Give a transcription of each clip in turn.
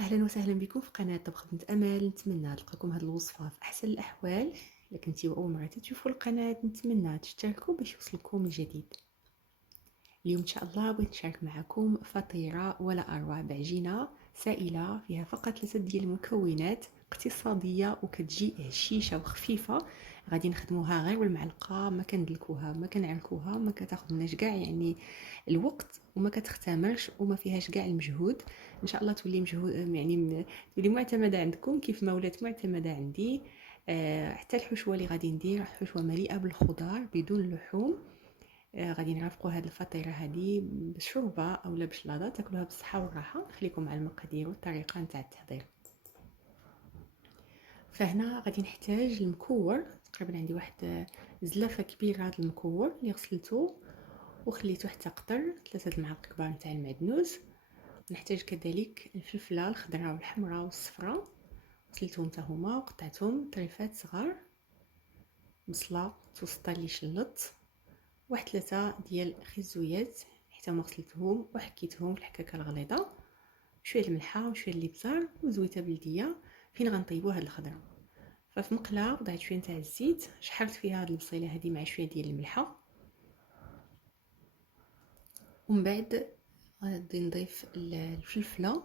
اهلا وسهلا بكم في قناه طبخ بنت امل. نتمنى تلقاكم هذه الوصفه في احسن الاحوال. الا كنتي اول مره تشوفوا القناه نتمنى تشتركوا باش يوصلكم الجديد. اليوم ان شاء الله بغيت نشارك معكم فطيره ولا اروع بعجينه سائله فيها فقط 3 المكونات، اقتصاديه وكتجي هشيشه وخفيفه. غادي نخدموها غير بالمعلقه، ما كندلكوها ما كنعركوها، ما كتاخذناش كاع يعني الوقت وما كتختمرش وما فيهاش كاع المجهود. ان شاء الله تولي مجهود يعني تولي معتمده عندكم كيف ما ولات معتمده عندي. حتى الحشوه اللي غادي ندير حشوه مليئه بالخضار بدون لحوم. غادي نرافقوا هذه الفطيره هذه بالشوربه اولا بشلاضه، تاكلوها بالصحه والراحه. نخليكم مع المقادير والطريقه نتاع التحضير. فهنا غادي نحتاج المكور، تقريبا عندي واحد زلافه كبيره هذا المكور اللي غسلته وخليته حتى قطر، 3 المعالق كبار نتاع المعدنوس. نحتاج كذلك الفلفله الخضراء والحمراء والصفراء، غسلتهم حتى هما وقطعتهم طريفات صغار. بصله توسطه اللي شلط، واحد 3 خيزويات حتى هما غسلتهم وحكيتهم في الحكاكه الغليظه، شويه الملحه وشويه الابزار وزويته بلديه. فين غنطيبوا هاد الخضره؟ ففي مقله وضعت شويه نتاع الزيت، شحرت فيها هاد البصيله هادي مع شويه ديال الملحه، ومن بعد غادي نضيف الفلفله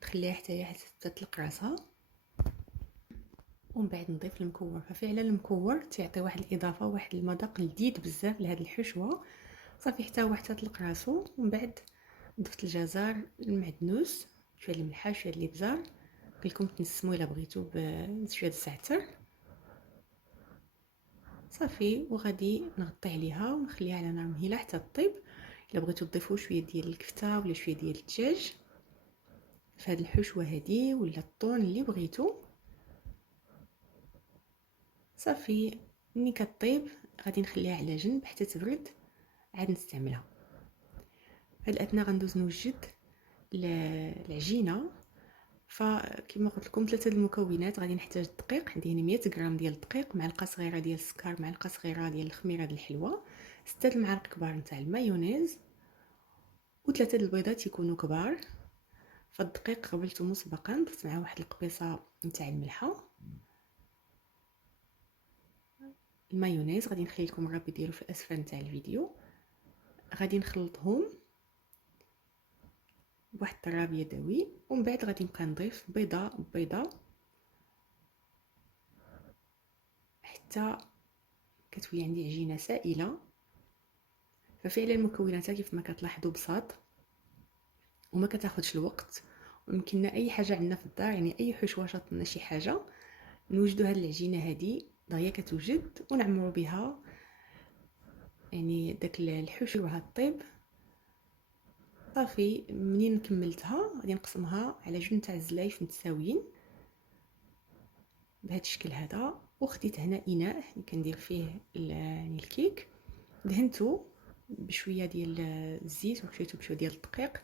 تخليها حتى تطلق راسها، ومن بعد نضيف المكور. ففعلا المكور تيعطي واحد الاضافه واحد المذاق لذيذ بزاف لهاد الحشوه. صافي حتى هو حتى طلق راسو، ومن بعد ضفت الجزر المعدنوس، شويه الملحه شويه الابزار، لكم تنسموا الا بغيتو بشويه الزعتر. صافي وغادي نغطي عليها ونخليها على نار مهيله حتى تطيب. الا بغيتو تضيفوا شويه ديال الكفته ولا شويه ديال الدجاج في هذه الحشوه هذه ولا الطون اللي بغيتو. صافي ملي كطيب غادي نخليها على جنب حتى تبرد عاد نستعملها. في الاثناء غندوز نوجد العجينه. فكما قلت لكم 3 المكونات. غادي نحتاج الدقيق، عندي هنا 100 غرام ديال الدقيق، معلقه صغيره ديال السكر، معلقه صغيره ديال الخميره ديال الحلوه، 6 المعالق كبار نتاع المايونيز، و3 البيضات يكونوا كبار. فالدقيق قبلته مسبقا، ضفت معاه واحد القبيصه نتاع الملحه. المايونيز غادي نخلي لكم الرابط ديالو في الاسفل نتاع الفيديو. غادي نخلطهم بواحد الطراب يدوي، ومن بعد غادي نبقى نضيف بيضه بيضه حتى كتولي عندي عجينه سائله. ففعلا المكونات كيف ما كتلاحظوا بساط وما كتاخذش الوقت، ويمكننا اي حاجه عندنا في الدار، يعني اي حشوه شاطنا شي حاجه نوجدوا هاد العجينه هذه دغيا كتوجد ونعمروا بها يعني داك الحشوه هالطيب. صافي منين كملتها غادي نقسمها على جوج نتاع الزلايف متساويين بهذا الشكل هذا. وخديت هنا اناء اللي كندير فيه يعني الكيك، دهنته بشويه ديال الزيت ومشيتو بشويه ديال الدقيق،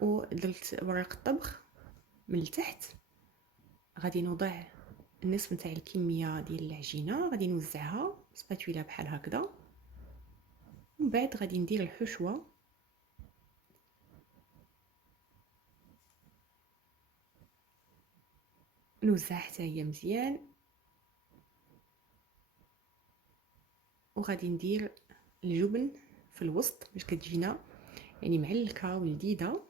ودرت ورق الطبخ من التحت. غادي نوضع النصف نتاع الكميه ديال العجينه، غادي نوزعها سباتولا بحال هكذا، ومن بعد غادي ندير الحشوه. نوزعها حتى هي مزيان، وغادي ندير الجبن في الوسط باش كتجينا يعني معلكه ولذيذه.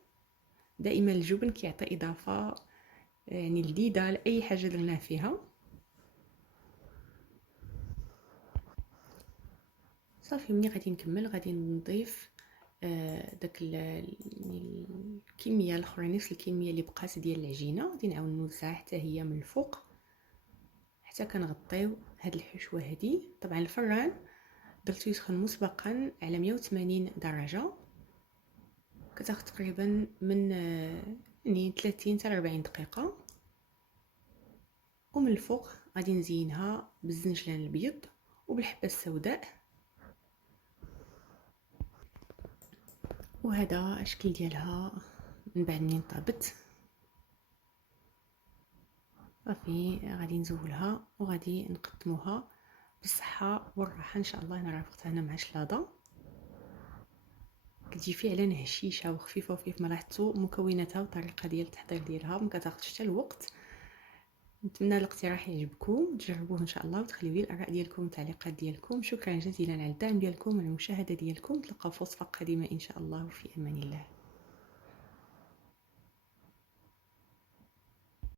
دائما الجبن كيعطي اضافه يعني لذيذه لاي حاجه درناه فيها. صافي ملي غادي نكمل غادي نضيف داك الكميه الاخرى، نفس الكميه اللي بقات ديال العجينه، غادي نعاود نوزعها حتى هي من الفوق حتى كنغطيو هاد الحشوه هذه. طبعا الفران درتو يسخن مسبقا على 180 درجه، كتاخذ تقريبا من يعني 30 حتى 40 دقيقه. ومن الفوق غادي نزينها بالزنجلان الابيض وبالحبه السوداء. وهذا الشكل ديالها من بعد منين طابت. صافي غادي نزولها وغادي نقدموها بالصحه والراحه ان شاء الله. انا رافقتها هنا مع شلاضه كتجي فعلا هشيشه وخفيفه، وكيف ما لاحظتوا مكوناتها والطريقه ديال التحضير ديالها ما كتاخذش حتى الوقت. نتمنى الاقتراح يعجبكم، تجربوه ان شاء الله، وتخليو لي الاراء ديالكم والتعليقات ديالكم. شكرا جزيلا على الدعم ديالكم والمشاهده ديالكم. نتلاقاو في وصفه قادمه ان شاء الله، وفي امان الله.